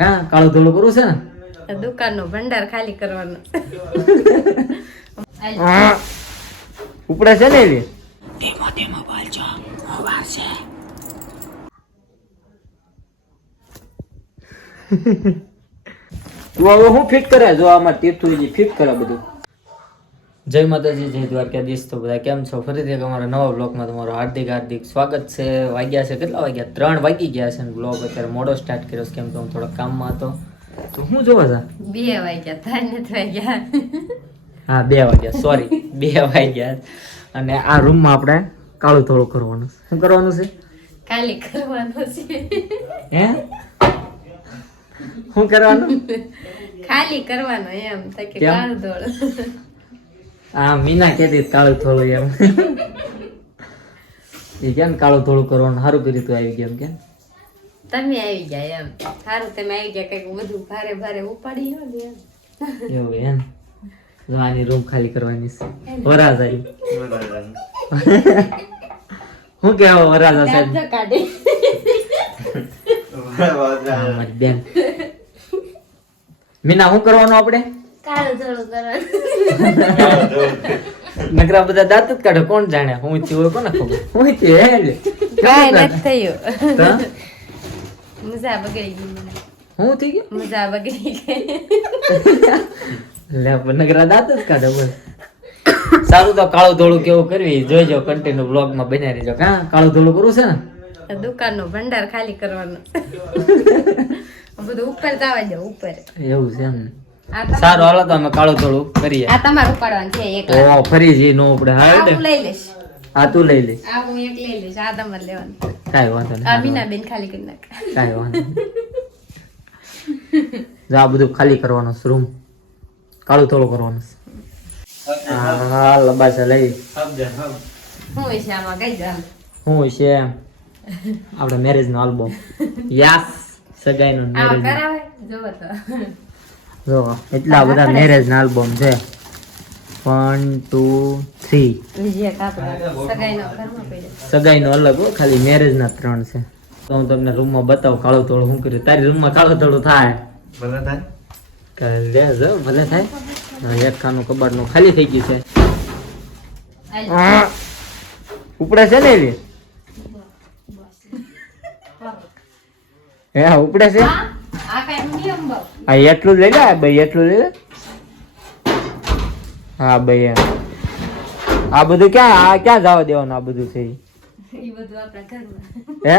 કાં? કાળો ધોળો કરવું છે ને? દુકાન નો ભંડાર ખાલી કરવાનો. ઉપડે છે ને એવી? તું હવે હું ફિટ કરે? જો આમાં તીર્થુજી ફિટ કરે બધું. જય માતાજી જય દ્વારકાધીશ. તો બધા કેમ છો? ફરીથી એક અમારા નવા બ્લોગમાં તમારું હાર્દિક હાર્દિક સ્વાગત છે. વાગ્યા છે કેટલા વાગ્યા? ત્રણ વાગી ગયા છે બ્લોગ અત્યારે મોડો સ્ટાર્ટ કર્યો છે. કેમ કે હું થોડા કામમાં હતો. તો હું જોવા જા? બે વાગ્યા. ત્રણ નથી વાગ્યા. હા બે વાગ્યા. સોરી બે વાગ્યા. અને આ રૂમમાં આપણે કાળું થોડું કરવાનું. શું કરવાનું છે? ખાલી કરવાનું છે. હે? શું કરવાનું? ખાલી કરવાનું એમ તો કે? કાળ દોડ આ મીના કહેતી કાળું થોડું એમ. એ કેમ કાળું થોડું કરવાનું? સારું કર્યું તું આવી ગયું કેમ? તમે આવી ગયા એમ. સારું તમે આવી ગયા કંઈક બધું ભારે ભારે ઉપાડી લો એમ. એવું એમ? જો આની રૂમ ખાલી કરવાની છે. વરાજા ઈ. શું કહેવો વરાજા સાહેબ? કાઢી. હા, મારી બેન. મીના શું કરવાનું આપણે? નકરા બધા દાંત જ કાઢે. કોણ જાણે? હું થયું હોય કોને ખબર? હું થયું હે. કાંઈ નથી થયું. મજા બગડી ગઈ મને. હું થઈ ગયું મજા બગડી ગઈ. લે પણ નકરા દાંત જ કાઢે બસ. સારું તો કાળું ધોળું કેવું કરવી? જોઈજો કન્ટિન્યુ બ્લોગમાં બનાવી રહેજો હા કાળું ધોળું કરવું છે ને? દુકાન નો ભંડાર ખાલી કરવાનો. બધું ઉપર જવા જાવ ઉપર. એવું છે એમ ને. સારું હાલો તો અમે કાળું થોડું કરીએ. આ તમારું ઉપાડવાનું છે એક ઓ ફરી જી નો આપણે હા હું લઈ લઈશ. આ તું લઈ લે આ હું એક લઈ લઈશ આ તમારે લેવાનું. કાઈ વાંધો નહીં. અમીના બેન ખાલી કરી નાખ. કાઈ વાંધો જા આ બધું ખાલી કરવાનું છે રૂમ. કાળું થોડું કરવાનું છે. હા લબાસા લઈ. હું છે આમાં કઈ જામ શું છે આપણે મેરેજ નો આલ્બમ. યસ સગાઈ નો મેરેજ કરાવે? જોવો તો. જો એટલા બધા મેરેજ ના આલ્બમ છે. વન ટુ થ્રી બીજી એક આપણે સગાઈ નો ઘરમાં પડ્યો. સગાઈ નો અલગ હો ખાલી મેરેજ ના ત્રણ છે. તો હું તમને રૂમમાં બતાવું કાળો તોડો શું કર્યું. તારી રૂમમાં કાળો તોડો થાય. ભલે લે જો ભલે થાય. એક ખાનું કબાટનું ખાલી થઈ ગયું છે. આ, ઉપડે છે ને એ હે ઉપડે છે? આ એટલું લઈ લે ભાઈ એટલું લઈ લે. હા ભાઈ આ બધું ક્યાં આ ક્યાં જવા દેવાનું આ બધું છે? એ બધું આપણા ઘરમાં. હે?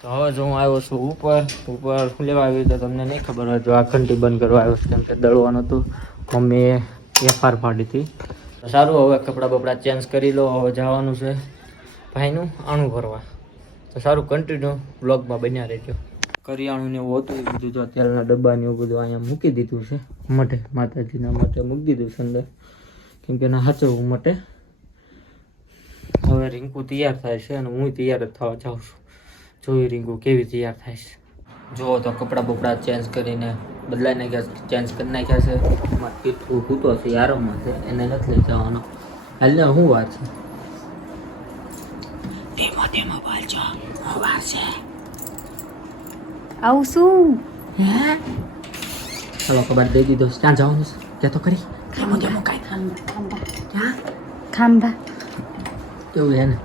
તો હવે જો હું આવ્યો છું ઉપર ઉપર શું લેવા આવ્યું તો તમને નહીં ખબર હોય જો આ ઘંટી બંધ કરવા આવ્યો છું કેમ કે દળવાનું હતું. મમ્મીએ એફઆર ફાડી હતી. તો સારું હવે કપડાં બપડા ચેન્જ કરી લો હવે જવાનું છે. ભાઈનું આણું ભરવા. તો સારું કન્ટિન્યુ બ્લોગમાં બન્યા રહેજો. કરિયાણું ને એવું હતું એ બધું જો તેલના ડબ્બા ને એવું બધું અહીંયા મૂકી દીધું છે. મઢે માતાજીના માટે મૂકી દીધું છે અંદર. કેમ કે એના હાચવું માટે હવે રિંકુ તૈયાર થાય છે અને હું તૈયાર જ થવા જાઉં છું. જોઈ રિંકુ કેવી તૈયાર થાય છે. જુઓ તો કપડાં બપડા ચેન્જ કરીને બદલાઈ નાખ્યા ચેન્જ કરી નાખ્યા છે. તીર્થું કૂતો છે આરામમાં છે, એને નથી લઈ જવાનો. હાલને શું વાત છે. ધીમો ધીમો બોલજો વાત છે. આવું શું? ચાલો ખબર દઈ દીધો. ક્યાં જવાનું છે? ત્યાં તો કરી ધીમો ધીમો કાંઈ ક્યાં? ખાંભા. કેવું છે ને?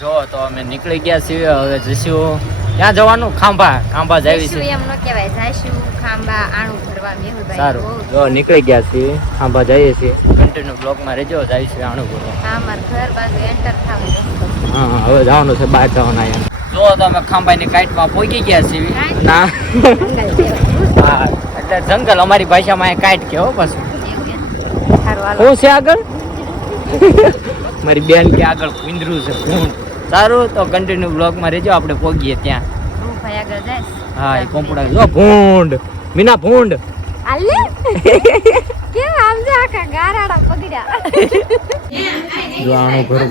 જો તો અમે નીકળી ગયા છીએ હવે જઈશું. ક્યાં જવાનું? ખાંભા. ખાંભા જાવી છે. એમ ન કહેવાય. જાશું ખાંભા આણું ભરવા મેહુલભાઈ સારું. જો. નીકળી ગયા છીએ. ખાંભા જઈએ છીએ. કન્ટિન્યુ બ્લોકમાં રહેજો. છે આણું ભરવા. હા અમારા ઘર બાજુ એન્ટર થવાનું હા હા, હવે જવાનું છે બહાર જવાનું અહીંયા. જો તો અમે ખાંભાની કાઈટમાં પહોંચી ગયા છીએ. ના. હા એટલે જંગલ અમારી ભાષામાં એ કાઈટ કે હો પાછું. શું છે આગળ? મારી બેન કે આગળ કુંદરું છે. સારું તો કન્ટિન્યુ બ્લોગમાં રહેજો આપણે પહોંચીએ ત્યાં. હું એ કોમ્પ્યુટર જો ભૂંડ. મીના ભૂંડ. આલે? કેમ આમ જો આખા ગારાડા પગડ્યા? જો આનું ઘર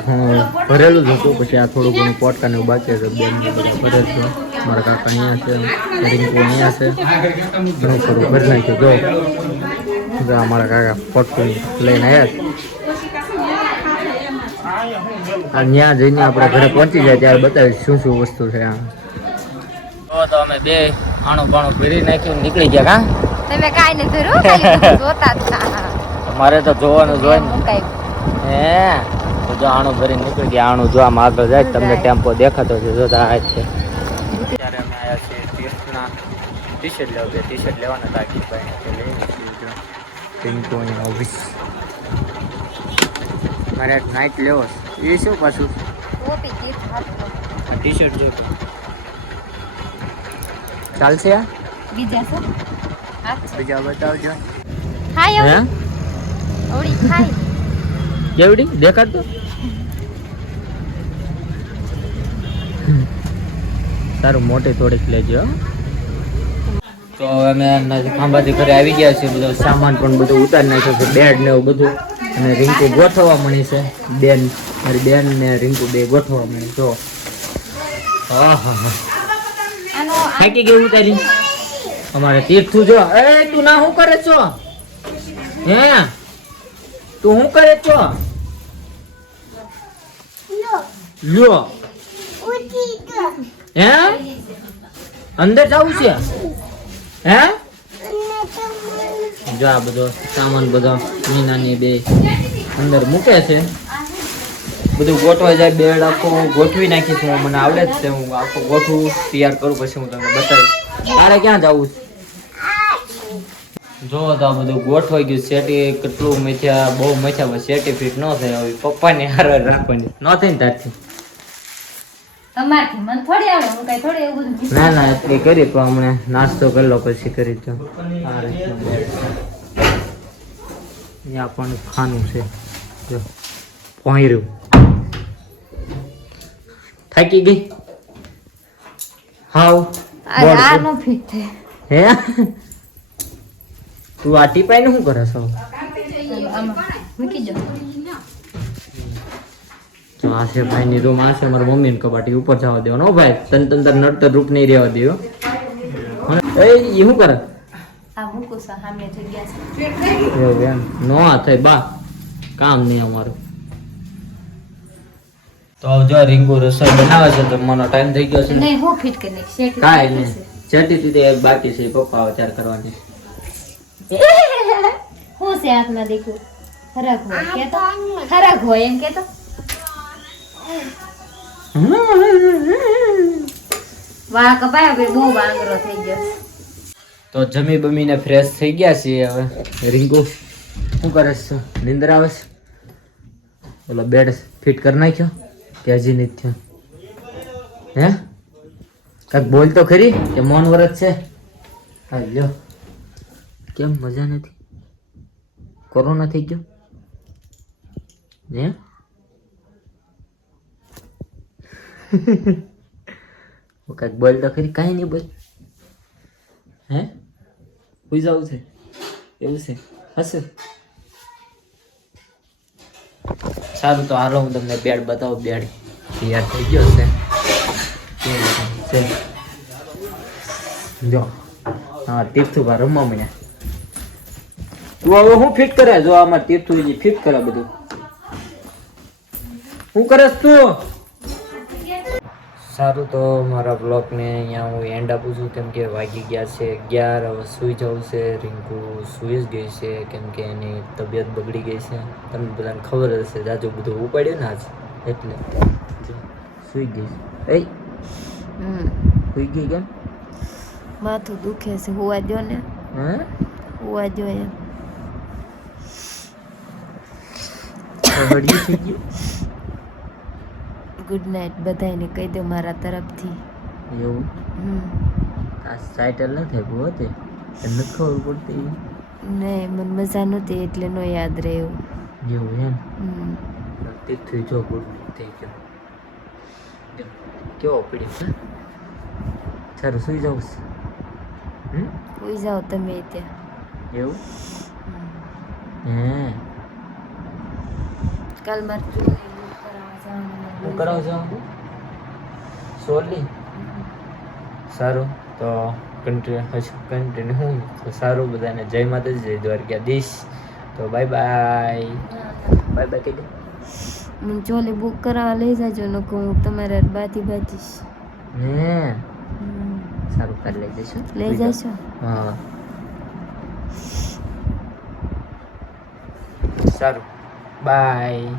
ભરેલું જ હતું પછી આ થોડું ઘણું પોટકા ને એવું બાકી છે બેન ભરેલ છે. મારા કાકા અહીંયા છે રિંકુ અહીંયા છે. ઘણું ખરું ભરી નાખ્યું. જો આ અમારા કાકા પોટકું લઈને આવ્યા આ ત્યાં જઈને આપણે ઘરે પહોંચી જાય ત્યારે બતાવીશ શું શું વસ્તુ છે આ. તો અમે બે આણું પાણું ભરી નાખ્યું નીકળી ગયા કા? તમે કાંઈ નથી ધરો જોતા હતા. મારે તો જોવાનું જોઈએ ને. હે? તો જો આણું ભરી નીકળી ગયા આણું જો આમ આગળ જાય તમને ટેમ્પો દેખાતો છે જો તો આ છે. ત્યારે અમે આવ્યા છીએ તીર્થના. ટી શર્ટ લેવા બે ટી શર્ટ લેવાના હતા અખિલભાઈને તો લઈ લીધી જો. ઓફિસ મારે નાઈટ નાઇટ લેવો છે. એ શું પાછું? ટી શર્ટ જો. ચાલશે આ? બીજા શું? બીજા બતાવજો. ખાય હે? કેવડી? દેખાડતો? તારું મોટી થોડીક લેજો હો. તો અમે ખાંભાથી ઘરે આવી ગયા છીએ બધો સામાન પણ બધું ઉતારી નાખ્યો છે બેડ ને એવું બધું. અને રિંકુ ગોઠવવા મળી છે બેન. મારી બેન ને રિંકુ બે ગોઠવા મેં તો હા હા હા થાકી ગયું ઉતારી. અમારે તીર્થું જો. એ તું ના શું કરે છો? હે? તું શું કરે છો? લ્યો. હે? અંદર જવું છે? હે? જો આ બધો સામાન બધો મીનાની બે અંદર મૂકે છે. બધું ગોઠવાઈ જાય બેડ આખો ગોઠવી નાખીશ હું મને આવડે જ છે હું આખો ગોઠવું તૈયાર કરું પછી હું તમને બતાવીશ. તારે ક્યાં જવું છે? જો તો બધું ગોઠવાઈ ગયું સેટી કેટલું મથ્યા બહુ મથ્યા પણ સેટી ફીટ ન થાય હવે પપ્પાને હાર રાખવાની. ન થાય ને ત્યારથી તમારથી મને થોડી આવે હું કાંઈ થોડી એવું બધું ના ના એટલી કરી પણ હમણાં નાસ્તો કરી લો પછી કરી તો. છે. અહીંયા પણ ખાનું છે. જો પોયરું થાકી ગઈ? હાવ આ નો ફિટ હે? તું આ ટીપાઈને શું કરે છો? મૂકી આ છે ભાઈની રૂમ આ છે મારા મમ્મીને કબાટી ઉપર જવા દેવાનો. ભાઈ તન તંતર નડતર રૂપ નહીં રહેવા દેવો એ ઈ શું કરે? આ મૂકું સામે જગ્યા છે. નો આ થાય બા. કામ નહીં અમારું. તો જો રીંગુ રસોઈ બનાવે છે તો મને ટાઈમ થઈ ગયો છે. નહીં હું ફિટ કરી નાખી કાંઈ નહીં. જેટી તીધી બાકી છે પપ્પા આવે કરવાની. હું છે હાથમાં દેખું? ફરક હોય કે તો ફરક હોય એમ કે તો વાહ કપાય હવે બહુ વાંગરો થઈ ગયો. તો જમી બમીને ફ્રેશ થઈ ગયા છીએ હવે. રીંગુ શું કરે છે? નિંદર આવે છે? ઓલો બેડ ફિટ કરી નાખ્યો? કે હજી નથી થયો. હે? કાંઈક બોલ તો ખરી કે મૌન વરત છે? હા, લ્યો. કેમ મજા નથી? કોરોના થઈ ગયો? હે? કાંઈક બોલ તો ખરી? કાંઈ નહીં બોલ. હે? સુઈ જવું છે. એવું છે. હશે. સારું તો હાલો, હું તમને બેડ બતાવું, બેડ તૈયાર થઈ ગયો છે. જો હા તીર્થુભા રમવા મળ્યા તું હવે હું ફિટ કરે? જો આમાં તીર્થુજી ફિટ કરે બધું. શું કરે તું? સારું તો મારા બ્લોગને અહીંયા હું એન્ડ આપું છું. કેમ કે વાગી ગયા છે અગિયાર હવે સૂઈ જવું છે. રિંકુ સૂઈ જ ગઈ છે કેમ કે એની તબિયત બગડી ગઈ છે. તમને બધાને ખબર હશે જાજુ બધું ઉપાડ્યું ને આજ? એટલે સુઈ ગઈ છે. એ હમ. સૂઈ ગઈ કેમ? માથું દુખે છે હોવા જો ને. હે? હોવા જો એમ. થઈ ગયું? ગુડ નાઇટ બધાને કહી દો મારા તરફથી. એવું? હમ. આ સાઇટલ ન થઈ બહુ તે નથી ખબર પડતી. નહીં મને મજા નહોતી એટલે ન યાદ રહ્યું એવું. એમ? તીર્થું જો ગુડ થઈ ગયો. કેવો પીડ્યો છે? સારું સુઈ જાઉં સુઈ જાઓ તમે ત્યાં. એવું. હે. કાલ મારે jewelry look કરાવવા જવાનું હું કરાવું છું? સોલી સારું. તો કન્ટિન્યુ હશે કન્ટિન્યુ હું? તો સારું બધાને જય માતાજી જય દ્વારકાધીશ. તો બાય બાય બાય બાય કહી દે ચોલી બુક કરાવવા લઈ જાજો નકો હું તમારે બાથી બાજીશ હે? સારું કર લઈ જઈશું. લઈ જશો હા. સારું. બાય